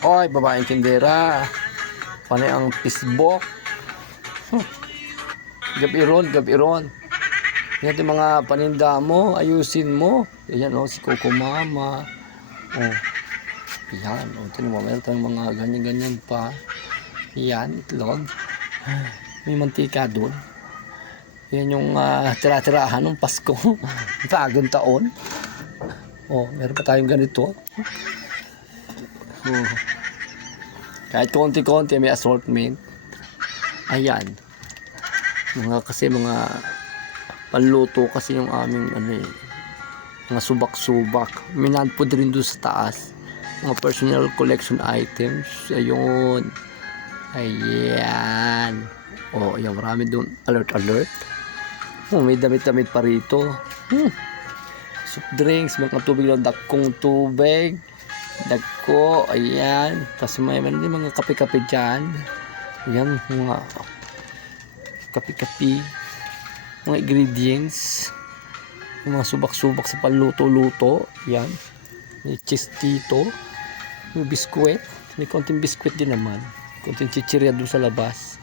Oy, babaeng tindera. Panay ang pisbok. Gabi ron. Yan yung mga paninda mo, ayusin mo. Ayan o, si Coco Mama. Oh, yan. O, tinan mo, meron tayong mga ganyan-ganyan pa. Yan, itlog. May mantika doon. Yan yung tira-tirahan ng Pasko. Bagong taon. Oh, meron pa tayong ganito. Oh. Kahit konti-konti may assortment. Ayan. Mga panluto kasi yung aming mga subak-subak. Minanpod rin doon sa taas. Mga personal collection items. Ayun. Ayan. Oh, ayan, marami doon. Alert. Oh, may damit-damit pa rito. Soft drinks, mga tubig lang, dakong tubig. Dagko, ayan. Tapos may mga kape-kape dyan. Ayan, mga kape-kape. Mga ingredients. Mga subak-subak sa panluto-luto. Ayan. May cheese dito. May biskwit. May konting biskwit din naman. Konting chichirya doon sa labas.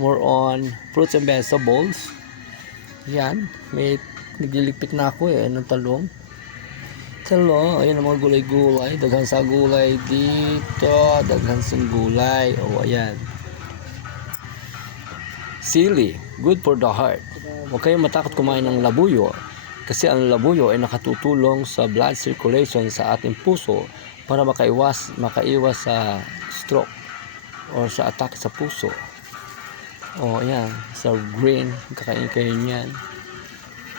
More on fruits and vegetables. Ayan. May nagliligpit na ako ng talong. Ayan ang mga gulay-gulay. Daghan sa gulay dito. Daghan sa gulay. O, ayan. Sili. Good for the heart. Huwag kayong matakot kumain ng labuyo. Kasi ang labuyo ay nakatutulong sa blood circulation sa ating puso para makaiwas sa stroke o sa attack sa puso. O, ayan. Sa green. Kakain kayo niyan.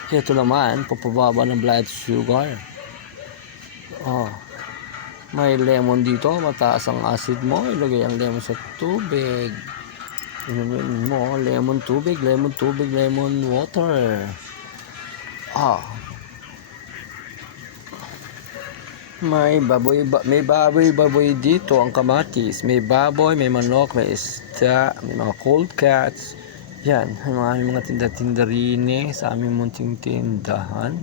Ito naman, papababa ng blood sugar. Oh, may lemon dito, mataas ang acid mo, ilagay ang lemon sa tubig. Inumin mo, lemon water. May baboy dito, ang kamatis. May baboy, may manok, may isda, may mga cold cuts. Yan, may mga tinda-tinda rin sa aming munting tindahan.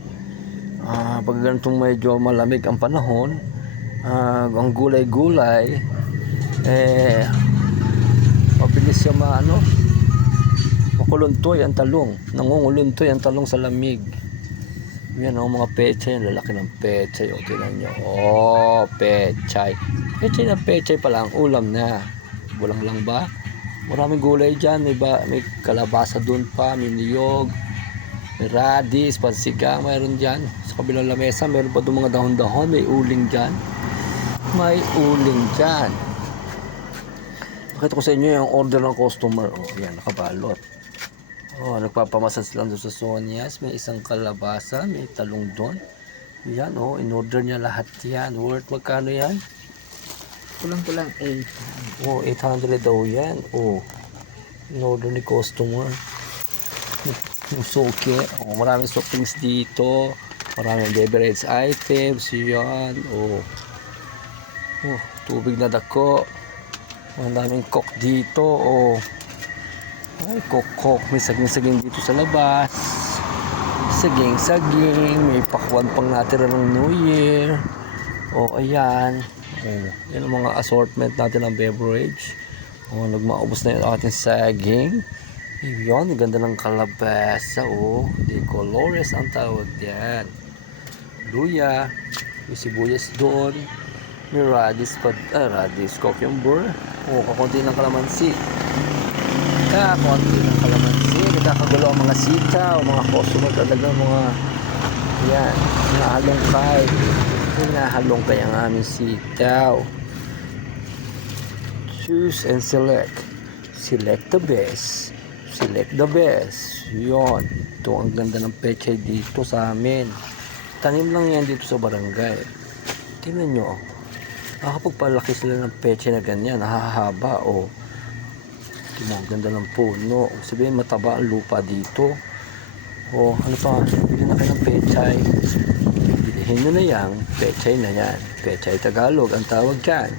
Pag ganitong medyo malamig ang panahon, ang gulay-gulay mabilis siya makuluntoy ang talong, nangunguluntoy ang talong sa lamig. Yan ang mga pechay, lalaki ng pechay. O, tingnan nyo, pechay na pechay pala ang ulam na bulang lang ba. Maraming gulay dyan, may kalabasa dun pa, may niyog, may radis, pansigang, mayroon dyan. Sa kabilang lamesa, mayroon pa doon mga dahon-dahon. May uling dyan. Pakita ko sa inyo yung order ng customer. Yan, nakabalot. Nagpapamasas lang doon sa Sonias. May isang kalabasa, may talong doon. Yan, in-order niya lahat yan. Worth, magkano yan? Kulang-kulang 8. 800 daw yan. In-order ni customer. Yung suki, maraming soft drinks dito, maraming beverage items, yan, tubig na dako, maraming coke dito, ay coke, may saging-saging dito sa labas, saging, may pakwan pang natira ng New Year, ayan, yan ang mga assortment natin ng beverage, nagmaubos na yung ating saging. Yun, ganda ng kalabasa, de colores ang tawag yan. Luya, may sibuyas doon, may radis, cucumber, kakunti ng kalamansi. Nagkakagulo ang mga sitaw, mga customer talaga, yan, hinahalongkay ang aming sitaw. Choose and select the best. Yun. Ito ang ganda ng pechay dito sa amin. Tanim lang yan dito sa barangay. Tingnan nyo. Nakapagpalaki sila ng pechay na ganyan. Nakahaba. Tingnan, ang ganda ng puno. Sabihin mataba ang lupa dito. Ano pa? Bilhin na kayo ng pechay. Bilhin nyo na yan. Pechay na yan. Pechay Tagalog ang tawag dyan.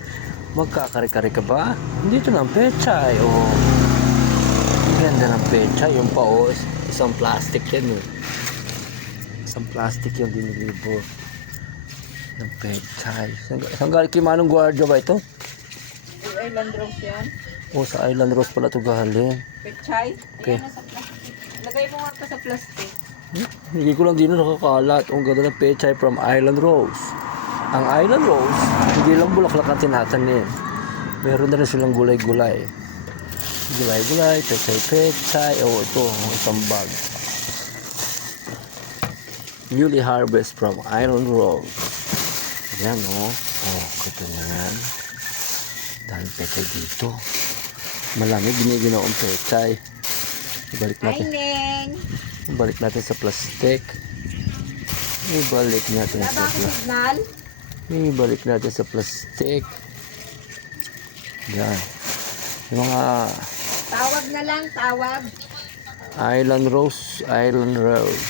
Magkakari-kari ka ba? Dito ng pechay. Ganda ng pecha, yung pa isang plastic yan isang plastic yung dinilibo ng pechay. Saan galing kay Manong Guardia ba ito? Island Rose yan. O, sa Island Rose pala ito galing. Pechay. Okay. Ayan, nasa plastic. Lagay mo nga pa sa plastic. Hindi ko lang din nakakalat. Ang ganda ng pechay from Island Rose. Ang Island Rose, hindi lang bulaklak ang tinatanim. Meron na rin silang gulay-gulay. Gulay-gulay, pechay-pechay. O, ito, ang isang bag. Newly harvest from Island Rose. Yan, o. Ito na yan. Dahil pechay dito. Malamig, giniginaong pechay. Ibalik Hi, natin. Neng! Ibalik natin sa plastic. Ibalik natin Wala sa ba ako plastic. signal? Ibalik natin sa plastic. Yan. Yung mga Tawag na lang, tawag. Island Rose. Island Rose.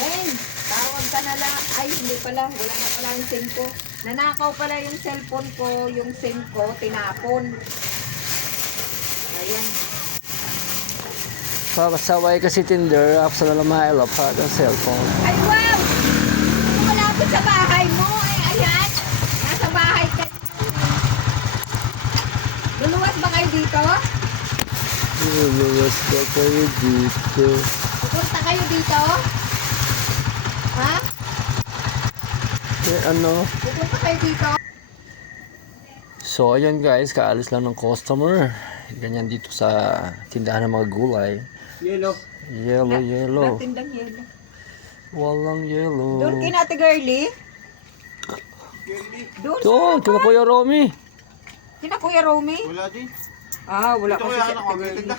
Neng, tawag ka na lang. Ay, hindi pala. Wala na pala yung SIM ko. Nanakaw pala yung cellphone ko. Yung SIM ko, tinapon. Ayan. Papasaway kasi Tinder. Ako sa lalamail.Apa ang cellphone. Ay, wow! Malapit sa bahay mo. Ay, ayan. Nasa bahay ka. Luluwas ba kayo dito? Luluwas ba kayo dito? Pupunta kayo dito? Ha? Ano? Pupunta kayo dito? So, ayan guys. Kaalis lang ng customer. Ganyan dito sa tindahan ng mga gulay. Yellow. Yellow. Tindang yellow. Walang yellow. Doon kay Ate Girlie? Doon Doon, sa kina Kuya Romy. Kina Kuya Romy? Wala di. Ah, wala Ito kasi kaya si anak Ate ko, Girlie. tinda.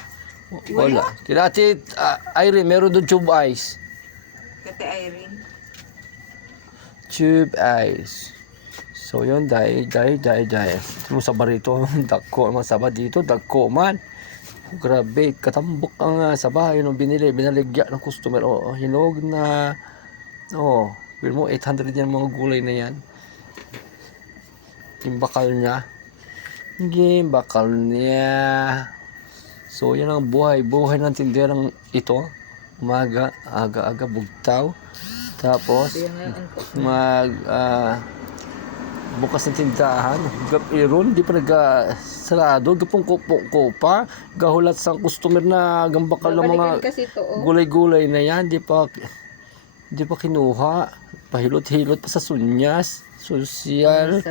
Wala. Kina Ate Irene, meron doon tube ice. Ate Irene. Tube ice. So yun, dahil. Mo sa barito, dagko man saba dito, dagko man. Grabe, katambok ang saba, yun ang binaligya ng customer. Hinog na, bil mo, 800 yan mga gulay na yan. Yung bakal niya. So yan ang buhay ng tinderang ito. Umaga, aga-aga, bugtaw. Tapos, bukas ng tindahan, iron, di pa sarado, gapong ko pa, gahulat sa customer na gambakal ng mga Babalikan kasi ito, oh. gulay-gulay na yan, di pa kinuha, pahilot-hilot pa sa sunyas, social,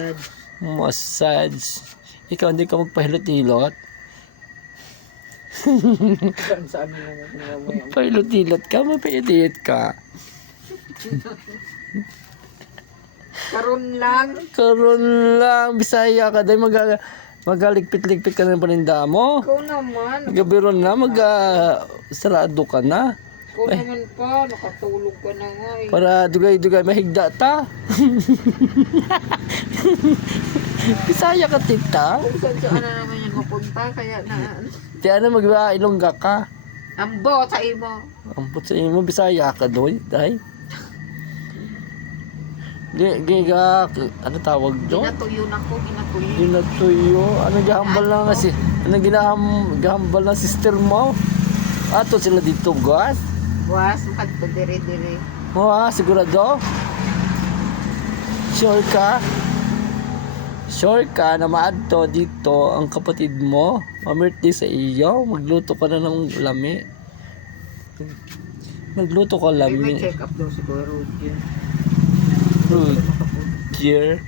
massage. Ikaw hindi ka magpahilot-hilot? Pahilot-hilot ka, mapahilot ka. Karon lang. Karon lang, Bisaya ka, dahil magaligpit-ligpit ka na ng paninda mo. Ikaw naman. Gabiron na, sarado ka na. Ikaw naman pa. Nakatulog ka na nga eh. Para dugay-dugay, mahigda ta. Bisaya ka, tita. Kung saan na naman yan mapunta. Kaya na. Tiyan na mag-ilongga ka. Ambo sa imo. Ampot sa imo, Bisaya ka doy, dahil. Giga, ano tawag doon? Ginatuyo na ko. Ginatuyo. Ginatuyo. Ano gahambal lang kasi? Ano gahambal ng sister mo? Ato sila dito, guys. Was. Makadto dire-dire. Sigurado? Sure ka? Sure ka na maadto dito ang kapatid mo? Mamirti sa iyo? Magluto ka na ng lami. Magluto ka May lami. check up daw si Kuya Roger.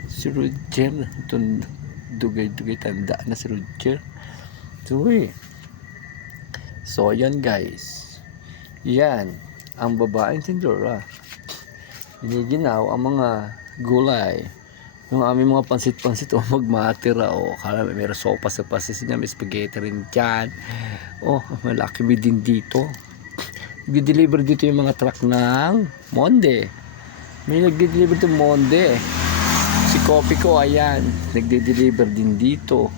Si Roger. Itong dugay-dugay tanda na si Roger. So, yan guys. Yan. Ang babaeng tindora. Giniginaw ang mga gulay. Yung aming mga pansit-pansit magmatira kala may sopa sa pasis niya, may spaghetti rin dyan. Malaki may din dito. Nag-deliver dito yung mga truck ng Monde. May nag-deliver dito Monde. Si Coffee ko, ayan, nagde-deliver din dito.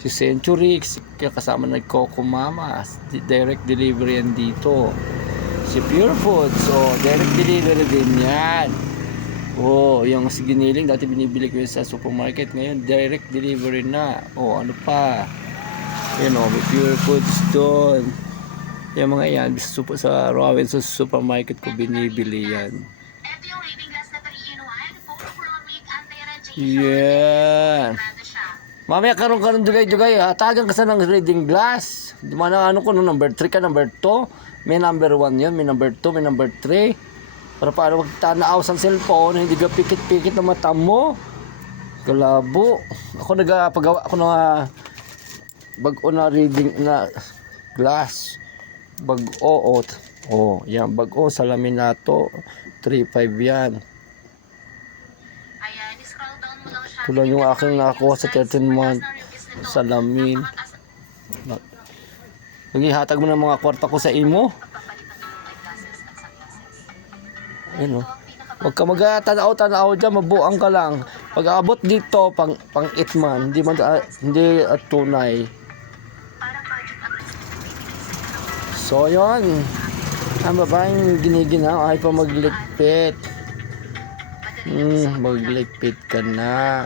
Si Century, kasama ng Coco Mama, direct delivery yan dito. Si Pure Foods, direct delivery din yan. Yung si Giniling, dati binibili ko yun sa supermarket, ngayon direct delivery na. Ano pa? May Pure Foods doon. Yung mga yan, sa Robinsons supermarket ko binibili yan. Mamaya karon dugay-dugay, hatagan ka sa ng reading glass. Di man ang ano ko, no, number 3 ka, number 2. May number 1 yun, may number 2, may number 3. Para paano wag tanaaw sa cellphone, hindi ka pikit-pikit na mata mo. Kalabo. Ako nagpagawa ako ng bag-o na reading na glass. Bag-o. Oh, yan. Bag-o sa laminato. 3.5 yan. Ayan, scroll down mo lang siya. Tulad yung aking nakakuha sa 13 month salamin. Naghihatag mo ng mga kwarta ko sa imo. Ayun o. Huwag ka mag-tanaw-tanaw dyan, mabuang ka lang. Pag abot dito, pang 8 man, hindi tunay. So, yun. Ang babaeng giniginaw ay pa magligpit. Magligpit ka na.